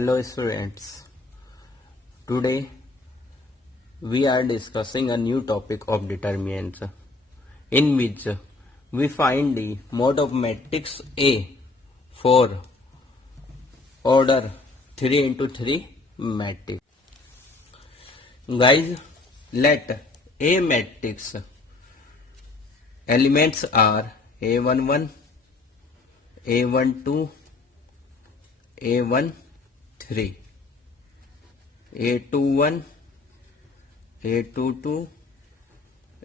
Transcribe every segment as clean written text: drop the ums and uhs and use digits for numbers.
Hello students. Today we are discussing a new topic of determinants in which we find the mode of matrix A for order 3 into 3 matrix. Guys, let A matrix elements are A11, A12, A13, A21, A22,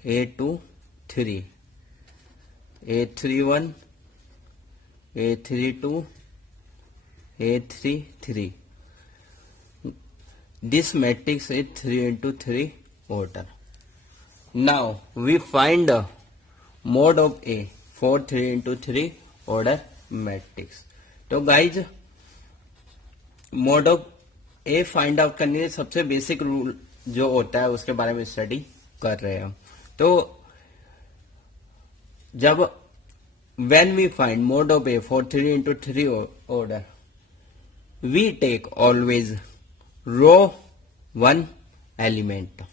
A23, A31, A32, A33. This matrix is 3 into 3 order. Now we find the mode of A for 3 into 3 order matrix. तो guys mode of A find out करने के सबसे basic rule जो होता है उसके बारे में स्टडी कर रहे हैं हम. तो जब when we find mod of A for 3 into 3 order, we take always row 1 element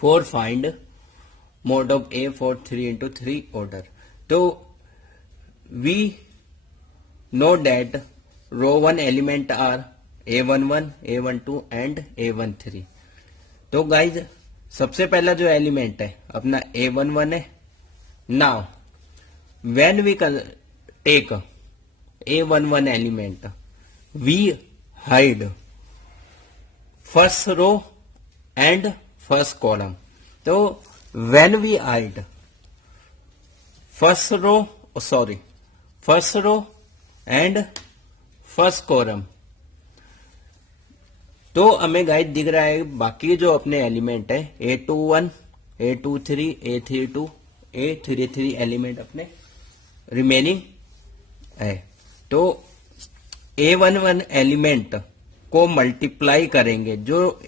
for find mode of A for 3 into 3 order. So we know that row 1 element are A11, A12 and A13. तो guys सबसे पहला जो element है अपना A11 है. Now when we take A11 element we hide first row and first column. तो when we hide first row and first column, तो हमें गाइड दिख रहा है बाकी जो अपने एलिमेंट है A21, A23, A32, A33 element अपने रिमेनिंग है. तो A11 एलिमेंट को मल्टीप्लाई करेंगे, जो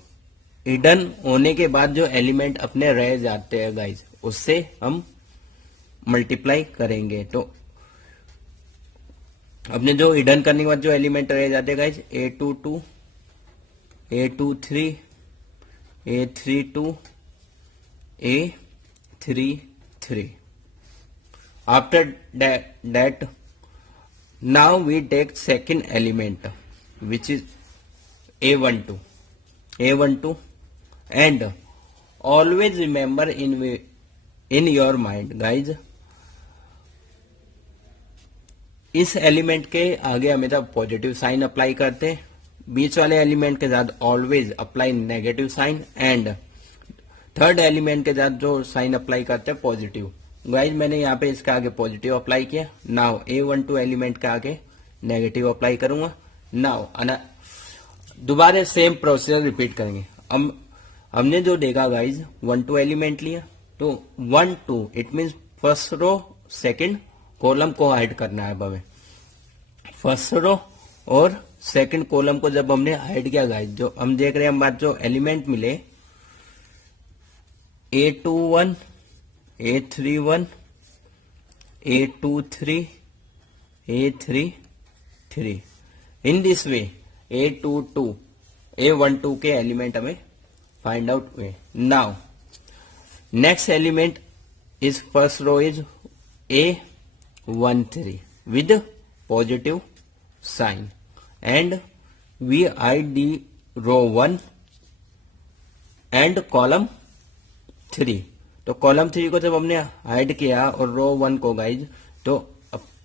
हिडन होने के बाद जो एलिमेंट अपने रह जाते हैं गाइज उससे हम मल्टीप्लाई करेंगे. तो अपने जो हिडन करने के बाद जो एलिमेंट रह जाते हैं guys A22, A23, A32, A33. After that now we take second element which is A12 and always remember in your mind guys, इस एलिमेंट के आगे हमेशा पॉजिटिव साइन अप्लाई करते हैं, बीच वाले एलिमेंट के साथ always apply negative sign and third element के साथ जो साइन अप्लाई करते हैं पॉजिटिव. गाइज मैंने यहाँ पे इसके आगे पॉजिटिव अप्लाई किया. नाउ A12 एलिमेंट के आगे नेगेटिव अप्लाई करूंगा. नाउ दोबारा सेम प्रोसीजर रिपीट करेंगे. हमने जो देखा गाइज 1-2 एलिमेंट लिया, तो 1-2 it means first row second column को हाइड करना है. अब हमें फर्स्ट रो और सेकंड कॉलम को जब हमने हाइड किया गाइज, जो हम देख रहे हैं हम बात जो एलिमेंट मिले A21, A31, A23, A33. In this way A12 के एलिमेंट हमें फाइंड आउट हुए. Now next element is first row is A13 with positive sign and we hide the row 1 and column 3. तो कॉलम 3 को जब हमने hide किया और रो 1 को गाइज, तो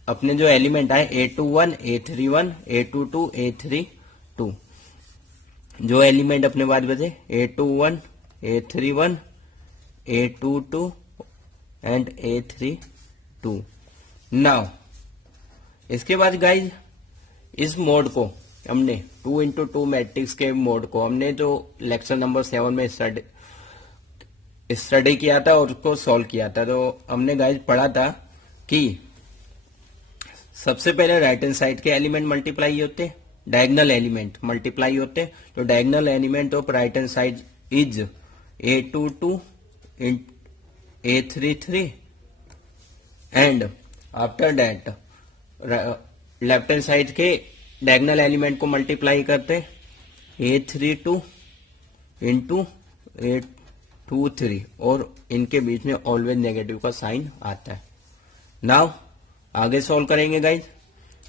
अपने जो एलिमेंट आए A21, A31, A22, A32, जो एलिमेंट अपने बाद बचे A21, A31, A22 and A32. Now इसके बाद गाइज इस मोड को हमने 2 into 2 मैट्रिक्स के मोड को हमने जो लेक्चर नंबर 7 में स्टडी किया था और उसको सॉल्व किया था. तो हमने गाइज पढ़ा था कि सबसे पहले राइट हैंड साइड के एलिमेंट मल्टीप्लाई होते, डायगोनल एलिमेंट मल्टीप्लाई होते. तो diagonal element of right hand side is A22, A33 and after that left hand side के डायगोनल एलिमेंट को मल्टीप्लाई करते A32 इंटू A23 और इनके बीच में ऑलवेज नेगेटिव का साइन आता है। नाउ आगे सॉल्व करेंगे गाइज,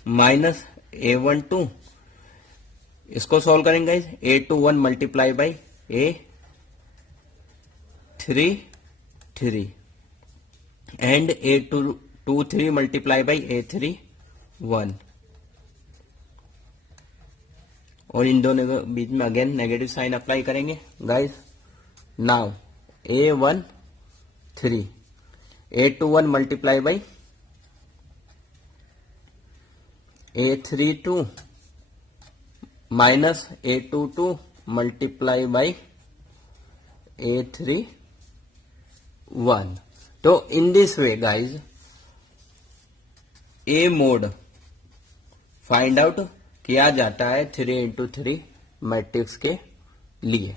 माइनस A12 इसको सॉल्व करेंगे guys, A21 multiply by A33 and A23 multiply by A31 और इन दोनों के बीच में अगेन नेगेटिव साइन अप्लाई करेंगे guys. Now A13 A21 multiply by A32 minus A22 multiply by A31। तो in this way guys A mode find out किया जाता है 3 into 3 matrix के लिए।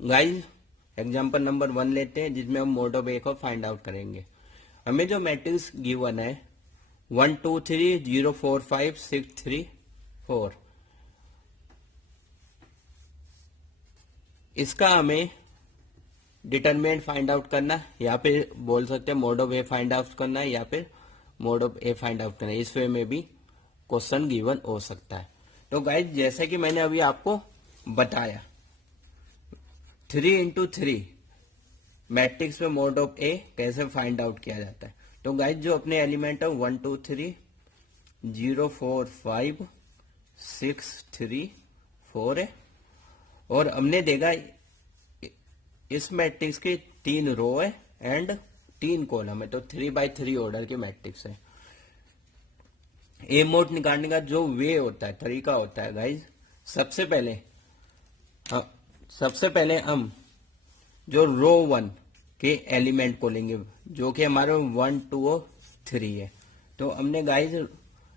गाइज एग्जांपल नंबर 1 लेते हैं जिसमें हम मोड ऑफ ए को फाइंड आउट करेंगे। हमें जो मैट्रिक्स गिवन है 1 2 3 0 4 5 6 3 4, इसका हमें डिटरमिनेंट फाइंड आउट करना, या फिर बोल सकते हैं mode of A find out करना है, या फिर mode of A find out करना है। इस वे में भी क्वेश्चन गिवन हो सकता है। तो गाइज जैसे कि मैंने अभी आपको बताया 3 इंटू 3 मैट्रिक्स में मोड ऑफ ए कैसे फाइंड आउट किया जाता है। तो गाइज जो अपने एलिमेंट है 1 2 3 0 4 5 6 3 4 है और हमने देखा इस मैट्रिक्स की 3 रो है एंड 3 कॉलम है, तो 3 बाई 3 ऑर्डर की मैट्रिक्स है। ए मोड निकालने का जो वे होता है, तरीका होता है गाइज, सबसे पहले हम जो रो 1 के एलिमेंट को लेंगे जो कि हमारे 1 2 और 3 है। तो हमने गाइज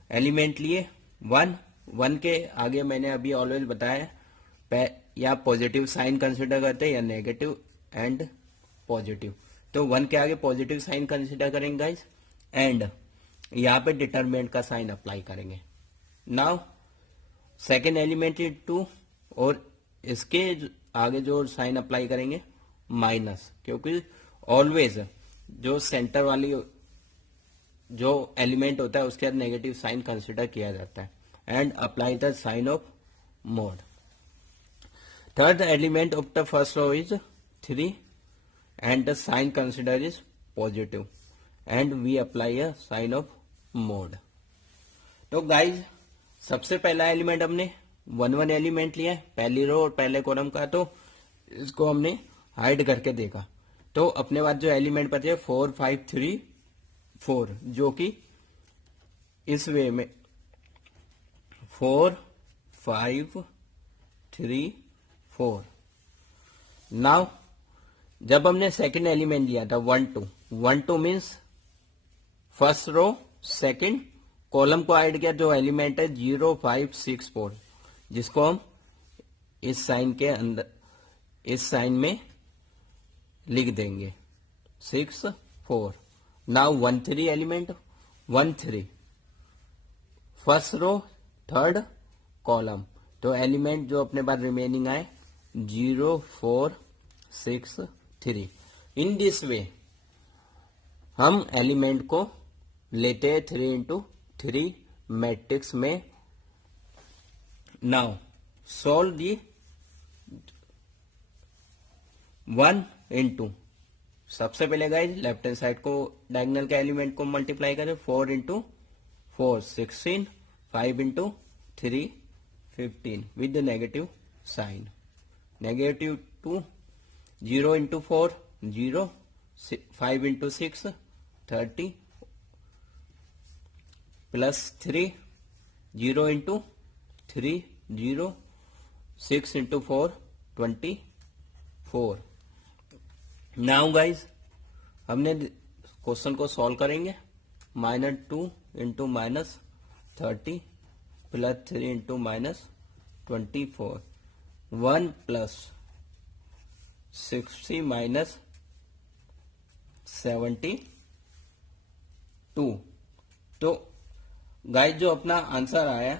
एलिमेंट लिए 1 के आगे मैंने अभी ऑलवेज बताया या पॉजिटिव साइन कंसिडर करते हैं या नेगेटिव एंड पॉजिटिव। तो 1 के आगे पॉजिटिव साइन कंसिडर करेंगे गाइज एंड यहां पे डिटरमिनेंट का साइन अप्लाई करेंगे। नाउ सेकेंड एलिमेंट 2 और इसके आगे जो साइन अप्लाई करेंगे माइनस, क्योंकि ऑलवेज जो सेंटर वाली जो एलिमेंट होता है उसके बाद नेगेटिव साइन कंसिडर किया जाता है and apply the sign of mod. Third element of the first row is 3 and the sign considered is positive and we apply a sign of mode। तो गाइज सबसे पहला एलिमेंट हमने 1 1 element लिया है पहली रो और पहले कॉलम का, तो इसको हमने हाइड करके देखा। तो अपने पास जो एलिमेंट बचे 4 5 3 4 जो कि इस वे में 4 5 3 4। नाउ जब हमने सेकेंड एलिमेंट लिया था 1 2 means first row second column को ऐड किया, जो एलिमेंट है 0 5 6 4 जिसको हम इस साइन के अंदर इस साइन में लिख देंगे 6 4। Now 1 3 element 1 3 first row third column, तो एलिमेंट जो अपने पास रिमेनिंग आए 0 4 6 3। इन दिस वे हम एलिमेंट को लेते हैं 3 इंटू 3 मैट्रिक्स में। नाउ सॉल्व दी 1 इंटू, सबसे पहले गाइज लेफ्ट हैंड साइड को डायगोनल के एलिमेंट को मल्टीप्लाई करें 4 into 4 16 5 into 3 15 with negative sign, negative 2 0 into 4 0 5 into 6 30 plus 3 0 into 3 0 6 into 4 24। Now guys हमने क्वेश्चन को सॉल्व करेंगे -2 into -30 plus 3 into -24 1 plus 60 minus 72। तो गाइस जो अपना आंसर आया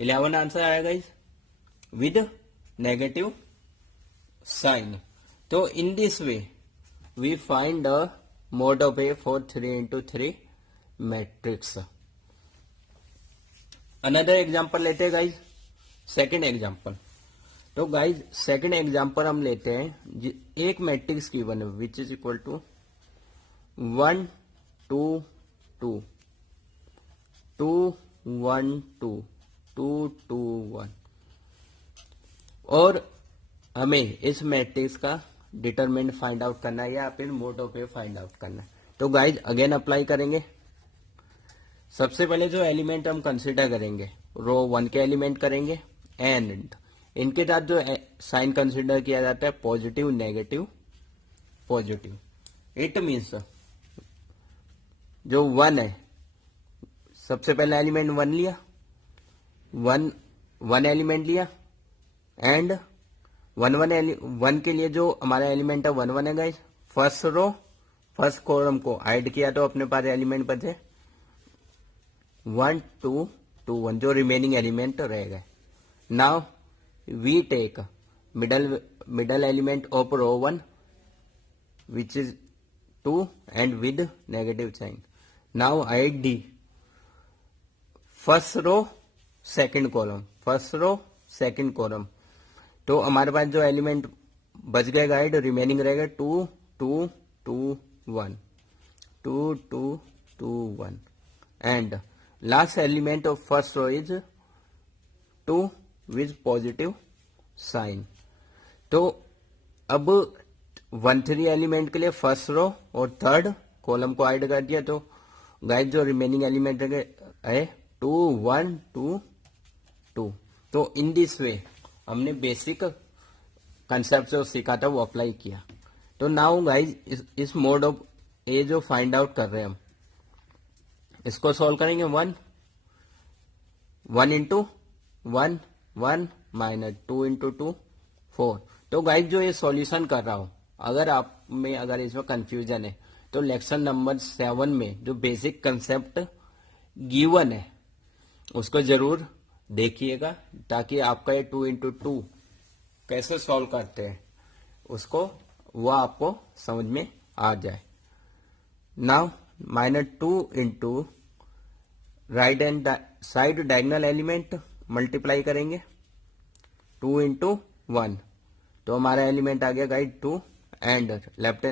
11 आंसर आया गाइस विद नेगेटिव साइन। तो in this way we find the mod of A for 3x3 matrix. Another example लेते हैं गाइस, सेकंड एग्जांपल। तो गाइस सेकंड एग्जांपल हम लेते हैं, एक मैट्रिक्स गिवन है विच इज इक्वल टू 1 2 2 2 1 2 2 2 1 और हमें इस मैट्रिक्स का डिटरमिनेंट फाइंड आउट करना है या फिर mode of A find out करना है। तो गाइज अगेन अप्लाई करेंगे। सबसे पहले जो एलिमेंट हम कंसीडर करेंगे रो 1 के एलिमेंट करेंगे एंड इनके साथ जो साइन कंसीडर किया जाता है positive negative positive. It means जो 1 है सबसे पहले एलिमेंट 1 लिया, 1 एलिमेंट लिया एंड 1 के लिए जो हमारा एलिमेंट है 1 1 है guys. First row first column को ऐड किया तो अपने पास एलिमेंट बचे 1 2 2 1 जो रिमेनिंग एलिमेंट रहेगा। Now we take middle element of row 1 which is 2 and with negative sign. Now add the first row second column, first row second column. तो हमारे पास जो एलिमेंट बच गए गाइड रिमेनिंग रहेगा 2 2 2 1 2 2 2 1 and last element of first row is 2 with positive sign. तो अब 1 3 element के लिए फर्स्ट रो और थर्ड कॉलम को ऐड कर दिया तो गाइड जो रिमेनिंग एलिमेंट है 2 1 2 2। तो इन दिस वे हमने बेसिक कंसेप्ट जो सीखा था वो अप्लाई किया। तो नाउ गाइज इस मोड ऑफ ए जो फाइंड आउट कर रहे हैं हम इसको सॉल्व करेंगे 1 इंटू 1 1 माइनस 2 इंटू 2 4। तो गाइज जो ये सॉल्यूशन कर रहा हूं अगर आप में अगर इसमें कंफ्यूजन है तो लेक्चर नंबर 7 में जो बेसिक कंसेप्ट गिवन है उसको जरूर देखिएगा ताकि आपका ये 2 इंटू 2 कैसे सॉल्व करते हैं उसको वो आपको समझ में आ जाए। Now minus 2 into right hand side diagonal element multiply करेंगे 2 इंटू 1 तो हमारा एलिमेंट आ गया guys 2 and left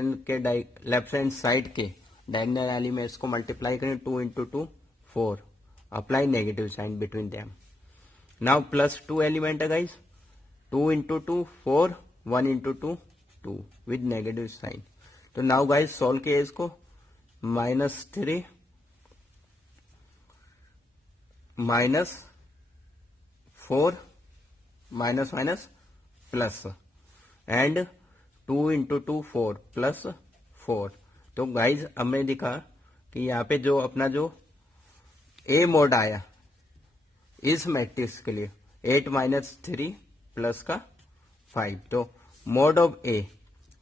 hand side के डायगोनल एलिमेंट्स को मल्टीप्लाई करेंगे 2 into 2 4 apply negative sign between them. Now plus 2 element है guys 2 into 2 4 1 into 2 2 with negative sign. तो नाउ गाइज सॉल्व किया इसको -3 -4 minus minus plus and 2 into 2 4 plus 4। तो guys हमने दिखा कि यहाँ पे जो अपना जो ए मोड आया इस मैट्रिक्स के लिए 8 - 3 प्लस का 5। तो mode of A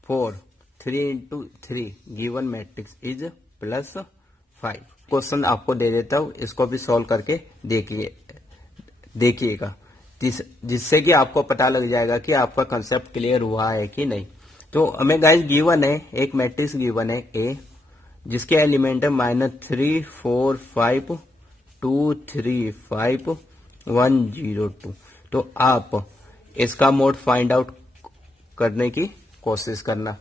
for 3 into 3 given matrix is +5। Question आपको दे देता हूं इसको भी सॉल्व करके देखिएगा जिससे कि आपको पता लग जाएगा कि आपका कंसेप्ट क्लियर हुआ है कि नहीं। तो हमें गाइस गिवन है एक मैट्रिक्स गिवन है ए जिसके एलिमेंट है -3 4 5 2 3 5 1 0 2। तो आप इसका मोड फाइंड आउट करने की कोशिश करना।